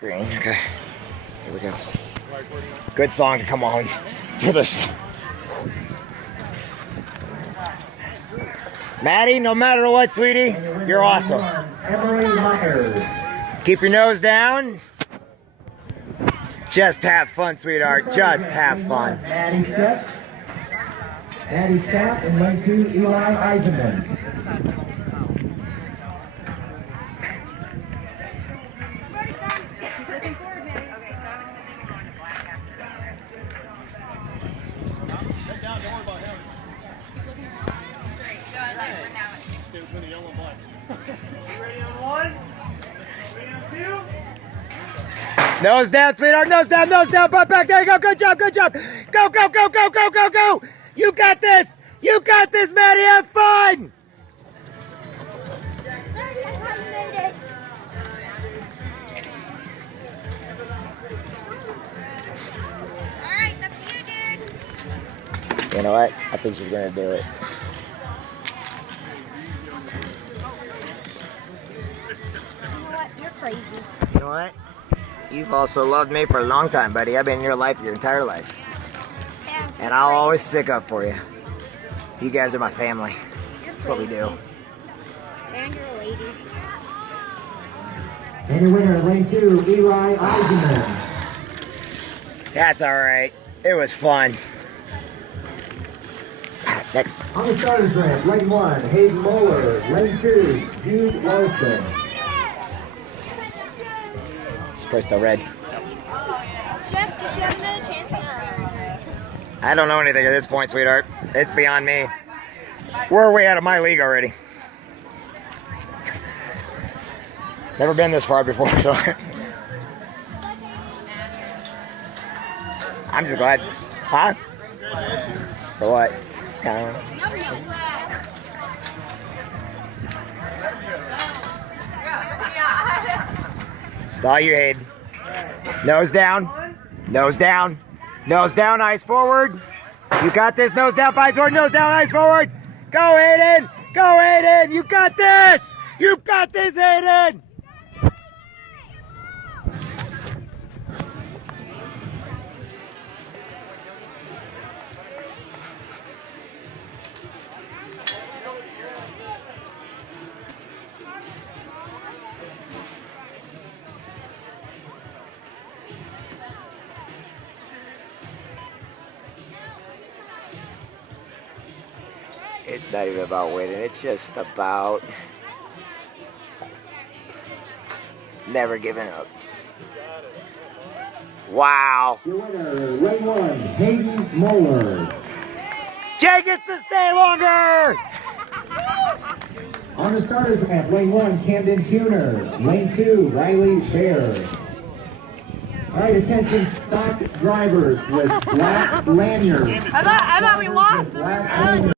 Green, okay. Here we go. Good song to come on for this. Maddie, no matter what, sweetie, you're awesome. Keep your nose down. Just have fun, sweetheart. Just have fun. Maddie set. Maddie Cap and lane 2, Eli Eisenman. Nose down, sweetheart. Nose down, butt back. There you go. Good job, good job. Go, go, go, go, go, go, go. You got this. You got this, Maddie. Have fun. Alright, that's you, dude. You know what? I think she's going to do it. You know what? You're crazy. You know what? You've also loved me for a long time, buddy. I've been in your life your entire life. Yeah, And I'll always stick up for you. You guys are my family. That's what we do. And you're a lady. And your winner, lane 2, Eli Eisenman. That's all right. It was fun. Next. On the starter's ramp, lane 1, Hayden Moeller. Lane 2, Jude Wilson. Press the red. Jeff, does she have another chance? I don't know anything at this point, sweetheart. It's beyond me. We're way out of my league already. Never been this far before, so I'm just glad. Huh? For what? It's all you, Hayden. Nose down. Nose down. Nose down, eyes forward. You got this. Nose down, eyes forward. Nose down, eyes forward. Go, Hayden. Go, Hayden. You got this. You got this, Hayden. It's not even about winning. It's just about never giving up. Wow. Your winner, lane 1, Hayden Moeller. Jay gets to stay longer. On the starter's ramp, lane 1, Camden Tuner. Lane 2, Riley Bear. All right, attention stock drivers with black lanyards. I thought we lost.